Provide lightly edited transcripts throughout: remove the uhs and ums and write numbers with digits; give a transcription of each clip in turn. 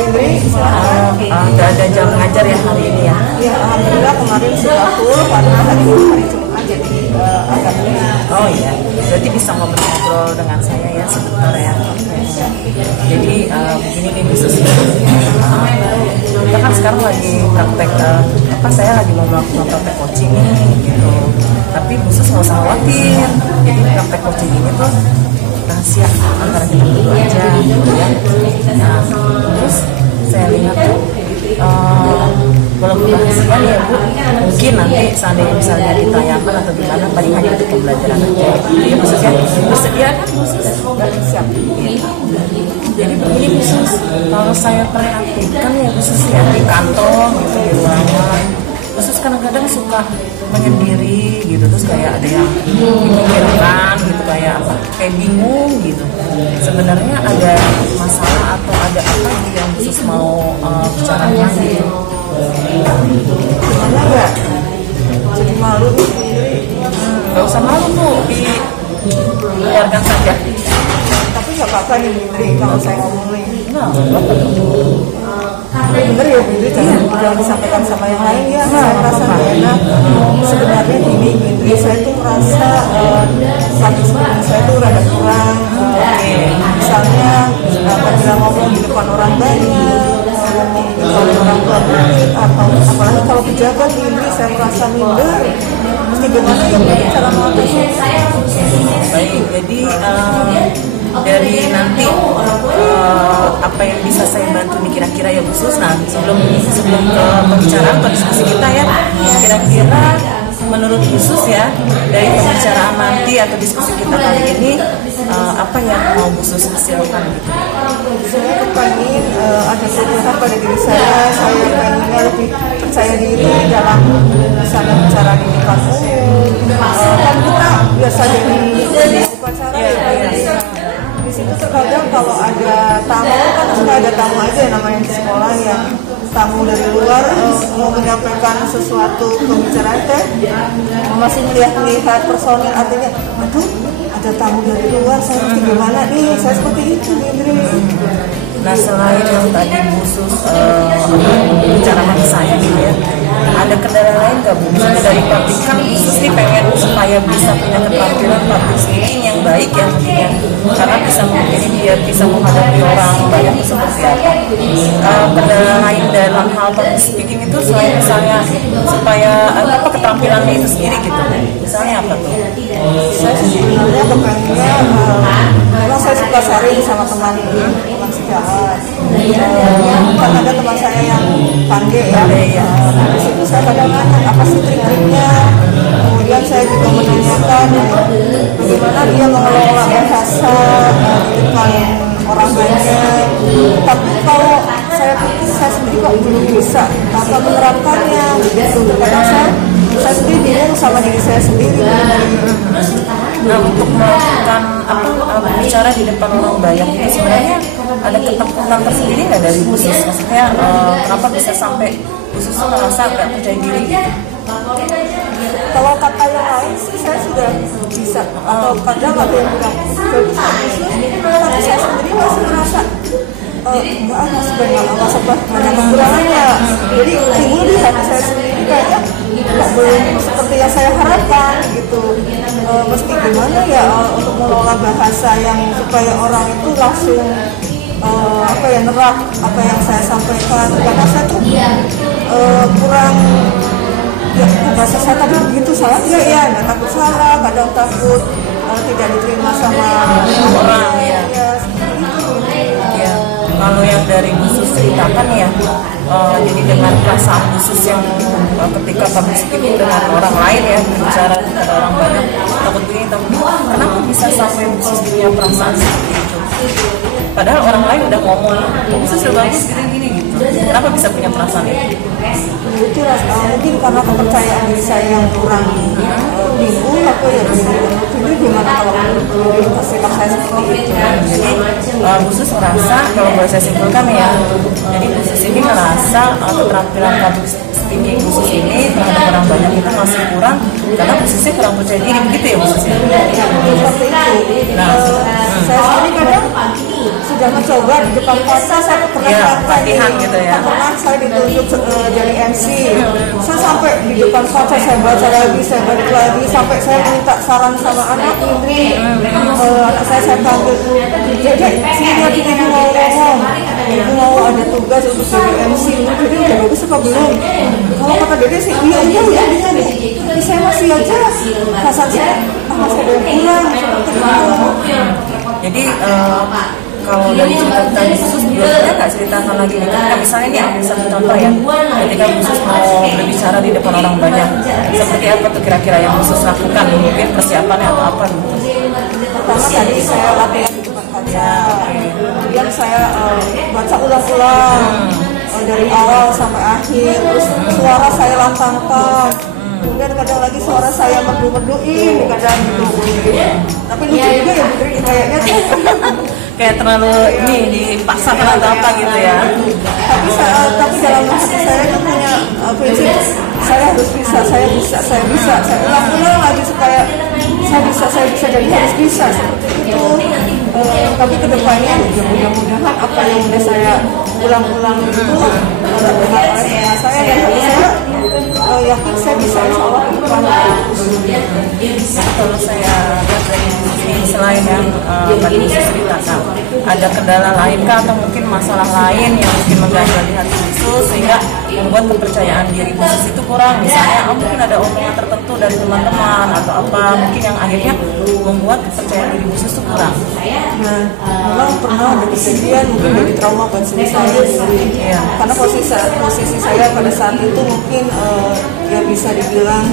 Indri, silakan. Nggak ada jam ngajar ya hari ini ya? Ya, alhamdulillah kemarin sudah full karena hari ini hari Jumat jadi agak late. Oh iya, berarti bisa ngobrol-ngobrol dengan saya ya sebentar ya. Jadi begini nih khusus kita kan sekarang lagi praktek saya lagi mau melakukan praktek coaching gitu. Tapi khusus nggak usah khawatir. Jadi praktek coaching ini tuh rahasia antara kita berdua aja gitu ya. Nah, terus saya lihat tuh walaupun rahasia ya Bu, mungkin nanti seandainya misalnya ditayangkan atau gimana, paling hanya untuk pembelajaran aja. Iya khususnya bersedia kan khusus? Siap. Iya. Jadi begini khusus, kalau saya perhatikan ya khusus ya di kantor gitu di ruangan, khusus kadang-kadang suka menyendiri gitu, terus kayak ada yang memikirkan gitu, kayak bingung gitu. Sebenarnya ada masalah atau ada apa gitu yang khusus mau bicarakan gitu? Gimana ya? Jadi malu nih Indri. Gak usah malu tuh, dikeluarkan saja. Tapi nggak apa-apa nih Indri kalau saya ngomongin. Nah, apa tuh? Bener ya Indri, jangan disampaikan sama yang lain ya. Saya merasa gak enak. Sebenarnya gini Indri, saya tuh merasa status saya tuh rada kurang. Misalnya apabila ngomong di depan orang banyak, kalau orang tua murid atau apalagi kalau pejabat Indri, saya merasa minder. Mesti gimana ya cara mengatasi? Baik, jadi dari nanti apa yang bisa saya bantu nih kira-kira ya khusus. Nah sebelum ke pembicaraan atau diskusi kita ya, kira-kira menurut khusus ya dari pembicaraan nanti atau diskusi kita kali ini apa yang mau khusus hasilkan gitu? Saya pengen ada perubahan pada diri saya pengennya lebih percaya diri dalam misalnya bicara di depan umum. Kan kita biasa jadi upacara ya. Di situ terkadang kalau ada tamu kan suka ada tamu aja namanya di sekolah yang tamu dari luar mau menyampaikan sesuatu pembicaraan masih melihat personil, artinya aduh ada tamu dari luar, saya mesti gimana nih, saya seperti itu Indri. Nah selain yang tadi khusus bicara sama saya gitu ya, ada kendala lain nggak Bu? Misalnya dari publik kan khusus nih pengen supaya bisa punya keterampilan public speaking yang baik ya mungkin, karena bisa mungkin dia bisa menghadapi orang banyak seperti apa. Kendala lain dalam hal public speaking itu selain misalnya supaya apa keterampilannya itu sendiri gitu, misalnya apa tuh? Saya sebenarnya kepengennya memang saya suka sharing sama teman sejawat. Kan ada teman saya yang pandai ya. Di situ saya kadang nanya apa sih trik-triknya. Kemudian saya juga menanyakan bagaimana dia mengelola bahasa di depan orang banyak. Tapi kalau saya pikir saya sendiri kok belum bisa menerapkannya. Terkadang saya sendiri bingung sama diri saya sendiri. Nah untuk melakukan bicara di depan orang banyak itu sebenarnya ada ketakutan tersendiri nggak dari khusus? Maksudnya kenapa bisa sampai khusus merasa nggak percaya diri gitu? Kalau kata yang lain sih saya sudah bisa, atau kadang ada yang bilang khusus, tapi saya sendiri masih merasa enggak sebenarnya banyak kekurangannya. Jadi timbul di hati saya sendiri kayaknya belum seperti yang saya harapkan gitu. Mesti gimana ya untuk mengelola bahasa yang supaya orang itu langsung nerap apa yang saya sampaikan, karena saya tuh kurang ya bahasa saya tadi begitu salah ya, takut salah, kadang takut tidak diterima sama orang ya seperti itu ya. Kalau yang dari khusus ceritakan ya, jadi dengan perasaan khusus yang ketika public speaking dengan orang lain ya, bicara kepada orang banyak, takut begini, kenapa bisa sampai khusus punya perasaan seperti itu? Padahal orang lain udah ngomong, khusus udah bagus gini gitu. Kenapa bisa punya perasaan itu? Itu mungkin karena kepercayaan diri saya yang kurang bingung, atau ya ini gimana kalau menurut sikap saya seperti itu. Jadi khusus merasa, kalau boleh saya simpulkan ya, jadi khusus ini merasa keterampilan public speaking khusus ini terhadap orang banyak itu masih kurang karena khususnya kurang percaya diri, begitu ya khususnya. Seperti itu. Nah, saya sendiri kadang sudah mencoba di depan kaca, saya pernah latihan gitu ya. Pernah saya ditunjuk jadi MC. Saya sampai di depan kaca, saya baca lagi, saya balik lagi, sampai saya minta saran sama anak Indri. Anak saya panggil, jadi sini lagi ibu mau ngomong, ibu mau ada tugas untuk jadi MC. Jadi udah bagus apa belum? Kalau kata Dede sih iya tapi saya masih aja rasa saya masih ada yang kurang. Jadi kalau dari cerita khusus biasanya nggak ceritakan lagi nih, kan misalnya ini ambil satu contoh ya, ketika khusus mau berbicara di depan orang banyak, seperti apa tuh kira-kira yang khusus lakukan, mungkin persiapannya atau apa gitu? Pertama tadi saya latihan di depan kaca, kemudian saya baca ulang-ulang dari awal sampai akhir, terus suara saya lantangkan. Kemudian kadang lagi suara saya merdu-merduin kadang gitu. Tapi lucu juga ya Putri, kayaknya kayak terlalu ini dipaksakan atau apa gitu ya. Tapi dalam hati saya itu punya prinsip saya harus bisa, saya ulang-ulang lagi supaya saya bisa jadi harus bisa seperti itu. Tapi kedepannya mudah-mudahan apa yang udah saya ulang-ulang itu terdengar oleh saya dan hati saya yakin saya bisa insya Allah ke depan. Kalau saya lihat dari sini, selain yang tadi khusus ceritakan, ada kendala lain kah atau mungkin masalah lain yang mungkin mengganjal di hati khusus sehingga membuat kepercayaan diri khusus itu kurang? Misalnya mungkin ada omongan tertentu dari teman-teman atau apa mungkin yang akhirnya membuat kepercayaan diri khusus itu kurang. Nah, memang pernah ada kejadian mungkin dari trauma buat saya karena posisi saya pada saat itu mungkin ya bisa dibilang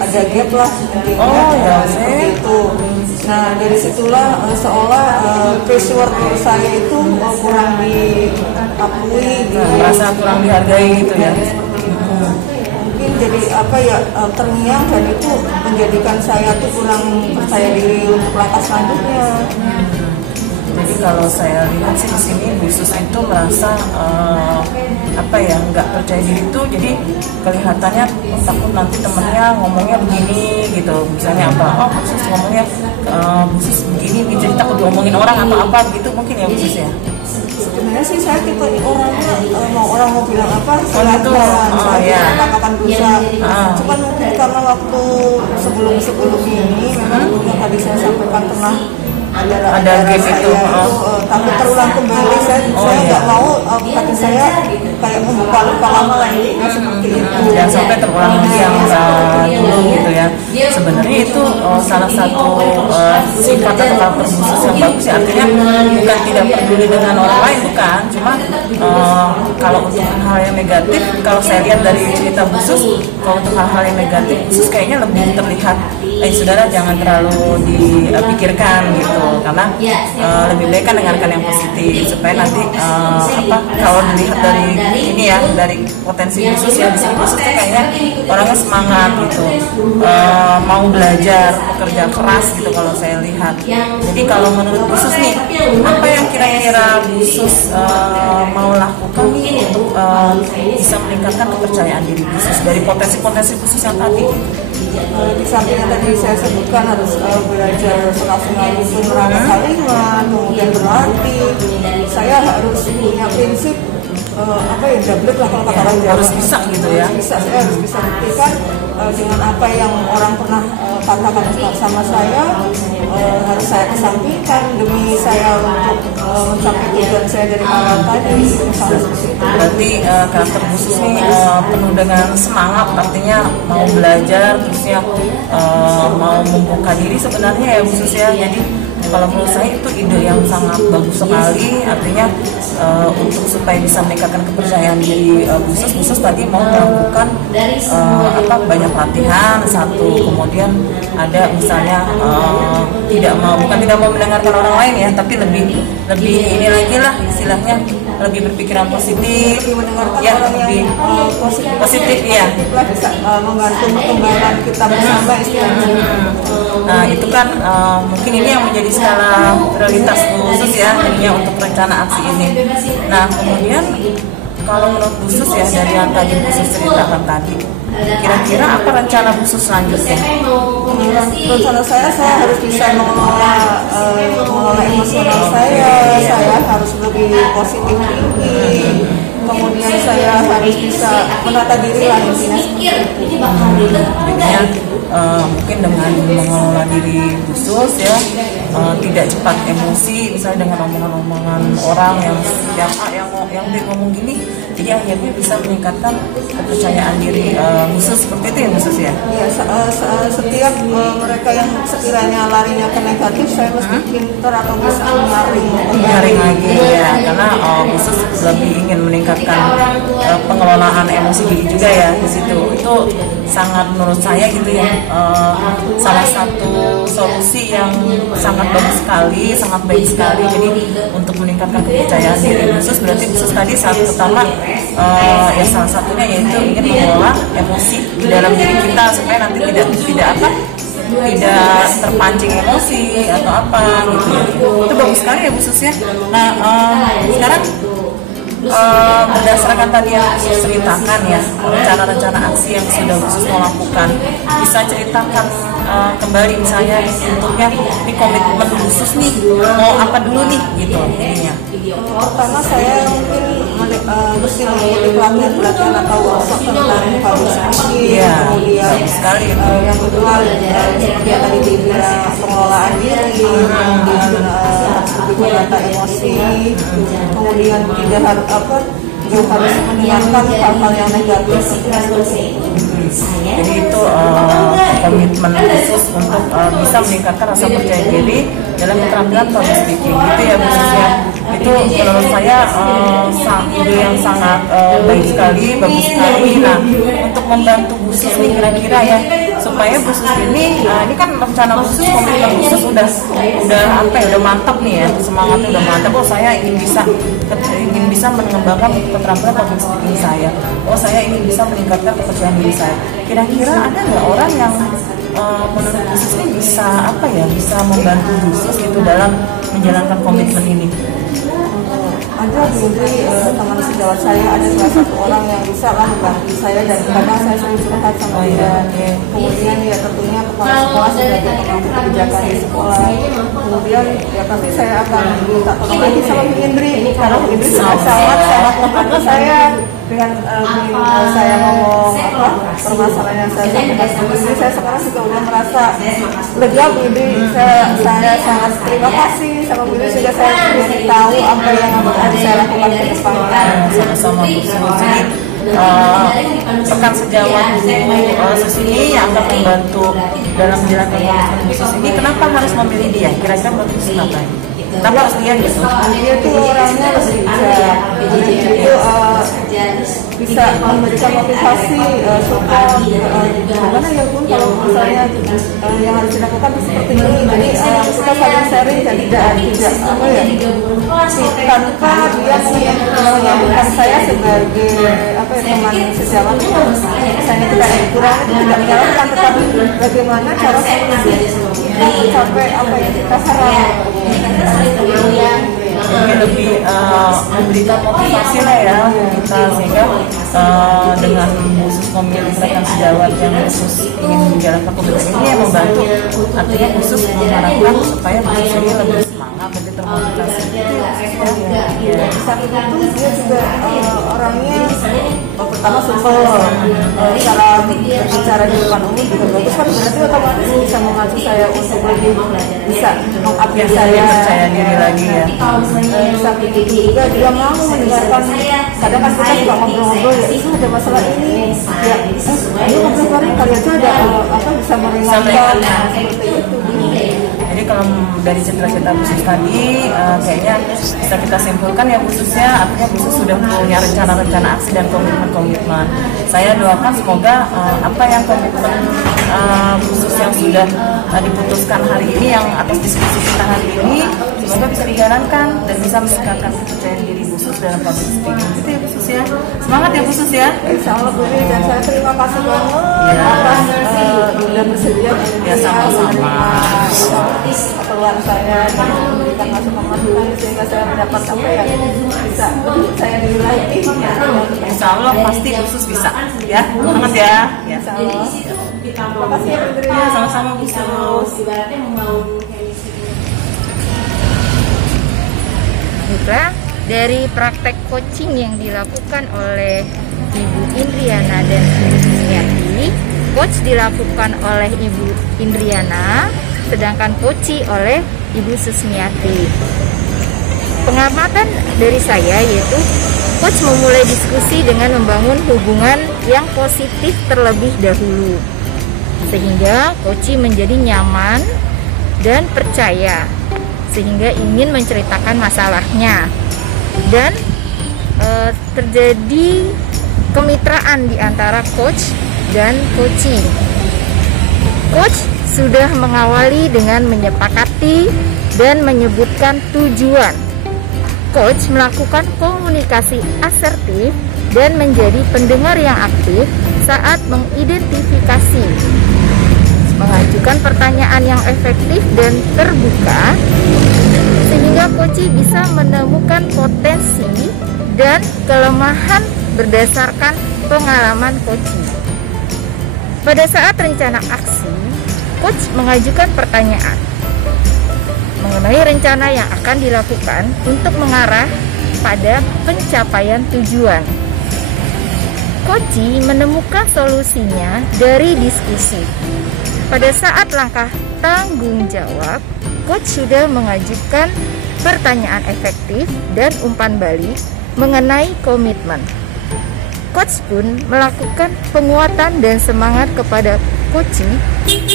ada gap lah intinya seperti itu. Nah dari situlah seolah pressure saya itu kurang diakui, merasa kurang dihargai gitu ya. Mungkin jadi apa ya terngiang dan itu menjadikan saya tuh kurang percaya diri untuk langkah selanjutnya. Jadi kalau saya lihat sih di sini khusus itu merasa nggak percaya diri itu, jadi kelihatannya takut nanti temennya ngomongnya begini gitu, misalnya khusus ngomongnya khusus begini, jadi takut diomongin orang atau apa gitu mungkin ya khusus ya. Sebenarnya sih saya tipe orangnya orang mau bilang apa silahkan, saya katakan dosa. Cuman mungkin karena waktu sebelum ini memang yang tadi saya sampaikan pernah ada game itu, tapi terulang kembali saya nggak mau hati saya kayak membuka luka lama lagi seperti itu. Jangan sampai terulang lagi yang dulu gitu ya. Sebenarnya itu salah satu sifat atau karakter khusus yang bagus ya, artinya bukan tidak peduli dengan orang lain, bukan, cuma kalau untuk hal yang negatif, kalau saya lihat dari cerita khusus, kalau untuk hal-hal yang negatif khusus kayaknya lebih terlihat saudara jangan terlalu dipikirkan gitu, karena lebih baik kan dengarkan yang positif supaya nanti kalau dilihat dari ini ya, dari potensi khusus ya, di sini khusus tuh kayaknya orangnya semangat gitu, mau belajar, bekerja keras gitu kalau saya lihat. Jadi kalau menurut khusus nih, apa yang kira-kira khusus mau lakukan nih untuk bisa meningkatkan kepercayaan diri khusus dari potensi-potensi khusus yang tadi? Di samping yang tadi saya sebutkan harus belajar selalu merangkak kalimat, kemudian berlatih. Saya harus punya prinsip double lah kalau kata orang Jawa. Harus bisa gitu ya. Saya harus bisa buktikan dengan apa yang orang pernah katakan sama saya, harus saya kesampingkan demi saya untuk mencapai tujuan saya dari awal tadi. Berarti karakter khusus ini penuh dengan semangat, artinya mau belajar, terusnya mau membuka diri sebenarnya ya khusus ya. Jadi kalau menurut saya itu ide yang sangat bagus sekali, artinya untuk supaya bisa meningkatkan kepercayaan diri khusus tadi mau melakukan banyak latihan satu, kemudian ada misalnya tidak mau mendengarkan orang lain ya, tapi lebih ini lagi lah istilahnya, lebih berpikiran positif, ya lebih positif ya, bisa membantu perkembangan kita bersama istilahnya. Nah itu kan mungkin ini yang menjadi skala prioritas khusus ya, ininya untuk rencana aksi ini. Nah kemudian kalau menurut khusus ya dari yang tadi khusus ceritakan tadi, kira-kira apa rencana khusus selanjutnya? Rencana saya harus bisa mengelola emosional saya harus lebih positif tinggi, kemudian saya harus bisa menata diri lah intinya seperti itu. Jadinya mungkin dengan mengelola diri khusus ya, tidak cepat emosi misalnya dengan omongan-omongan orang yang dia ngomong gini, jadi akhirnya bisa meningkatkan kepercayaan diri khusus seperti itu ya khusus ya. Iya, setiap mereka yang sekiranya larinya ke negatif, saya mesti pintar atau bisa menyaring lagi ya, karena khusus lebih ingin meningkatkan pengelolaan emosi diri juga ya di situ. Itu sangat menurut saya gitu ya, salah satu solusi yang sangat bagus sekali, sangat baik sekali. Jadi untuk meningkatkan kepercayaan diri khusus, berarti khusus tadi pertama ya salah satunya yaitu ingin mengelola emosi di dalam diri kita supaya nanti tidak terpancing emosi atau apa gitu ya. Itu bagus sekali ya khususnya. Nah sekarang berdasarkan tadi yang khusus ceritakan ya, rencana-rencana aksi yang sudah khusus mau lakukan, bisa ceritakan kembali misalnya bentuknya ini komitmen khusus nih mau apa dulu nih gitu intinya. Pertama saya mungkin mesti mengikuti pelatihan atau workshop tentang public speaking, kemudian sekali yang kedua seperti yang tadi dibilang pengelolaan diri, kemudian lebih menata emosi, kemudian tidak harus harus mendengarkan hal-hal yang negatif seperti itu. Jadi itu komitmen khusus untuk bisa meningkatkan rasa percaya diri dalam keterampilan public speaking gitu ya khususnya. Itu menurut saya ide yang sangat baik sekali, bagus sekali. Nah untuk membantu khusus nih kira-kira ya supaya khusus ini kan rencana khusus, komitmen khusus udah mantap nih ya, semangatnya udah mantap. Oh saya ingin bisa mengembangkan keterampilan public speaking saya. Oh saya ingin bisa meningkatkan kepercayaan diri saya. Kira-kira ada nggak orang yang menurut khusus ini bisa membantu khusus itu dalam menjalankan komitmen ini? Ada di teman sejawat saya, ada salah satu orang yang bisa lah membantu saya dan kadang saya sering curhat sama dia. Kemudian ya tentunya kepala sekolah sebagai pemangku kebijakan di sekolah. Kemudian ya pasti saya akan minta tolong lagi sama Bu Indri, karena Bu Indri sangat membantu saya dengan saya ngomong permasalahan yang saya sampaikan ke Bu Indri. Saya sekarang juga udah merasa lega Bu Indri. Saya sangat terima kasih sama Bu Indri sehingga saya jadi tahu apa yang akan saya lakukan ke depannya. Sama-sama khusus. Jadi rekan sejawat khusus ini yang akan membantu dalam menjalankan komitmen khusus ini, kenapa harus memilih dia? Kira-kira menurut khusus apa? Kenapa harus dia gitu? Dia tuh orangnya bisa memberikan motivasi, support, gimana ya pun kalau misalnya yang harus dilakukan seperti ini. Jadi kita saling sharing dan tidak tanpa dia menyambutkan saya sebagai teman sejawat. Misalnya kita kurang tidak menyalahkan, tetapi bagaimana cara mencapai apa yang kita harapkan. Ini lebih memberikan motivasi lah ya kita, sehingga dengan khusus memilih rekan sejawat yang khusus ingin menjalankan komitmen ini yang membantu, artinya khusus mengharapkan supaya khusus ini lebih semangat, lebih termotivasi. Saat itu dia juga orangnya pertama supel, cara berbicara di depan umum juga bagus kan, berarti otomatis bisa memacu saya untuk lebih bisa mengupdate saya, percaya diri lagi ya. Saat itu juga dia mau mendengarkan, kadang kan kita suka ngobrol-ngobrol ya, itu ada masalah ini ya, ayo ngobrol kali aja ada bisa meringankan seperti itu. Jadi kalau dari cerita-cerita khusus tadi kayaknya bisa kita simpulkan ya khususnya, artinya khusus sudah punya rencana-rencana aksi dan komitmen. Saya doakan semoga apa yang komitmen khusus yang sudah diputuskan hari ini, yang atas diskusi kita hari ini, semoga bisa dijalankan dan bisa meningkatkan kepercayaan diri khusus dalam public speaking. Gitu ya khusus ya. Semangat ya khusus ya. Insya Allah Bu, dan saya terima kasih banget atas sudah bersedia ya sama-sama. Keluar saya dan memberikan masukan-masukan sehingga saya mendapat apa yang bisa saya nilai lagi. Insya Allah pasti khusus bisa ya. Semangat ya. Ya. Insya Allah. Terima kasih ya Bu Indri. Ya, sama-sama Bu Sus. Juga dari praktek coaching yang dilakukan oleh Ibu Indriana dan Ibu Susmiati, coach dilakukan oleh Ibu Indriana, sedangkan coaching oleh Ibu Susmiati. Pengamatan dari saya yaitu coach memulai diskusi dengan membangun hubungan yang positif terlebih dahulu, sehingga coaching menjadi nyaman dan percaya, sehingga ingin menceritakan masalahnya dan terjadi kemitraan di antara coach dan coaching. Coach sudah mengawali dengan menyepakati dan menyebutkan tujuan. Coach melakukan komunikasi asertif dan menjadi pendengar yang aktif saat mengidentifikasi, mengajukan pertanyaan yang efektif dan terbuka, sehingga coach bisa menemukan potensi dan kelemahan berdasarkan pengalaman coach. Pada saat rencana aksi, coach mengajukan pertanyaan mengenai rencana yang akan dilakukan untuk mengarah pada pencapaian tujuan. Coach menemukan solusinya dari diskusi. Pada saat langkah tanggung jawab, coach sudah mengajukan pertanyaan efektif dan umpan balik mengenai komitmen. Coach pun melakukan penguatan dan semangat kepada coach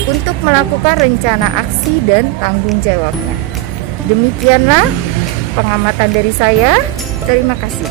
untuk melakukan rencana aksi dan tanggung jawabnya. Demikianlah pengamatan dari saya. Terima kasih.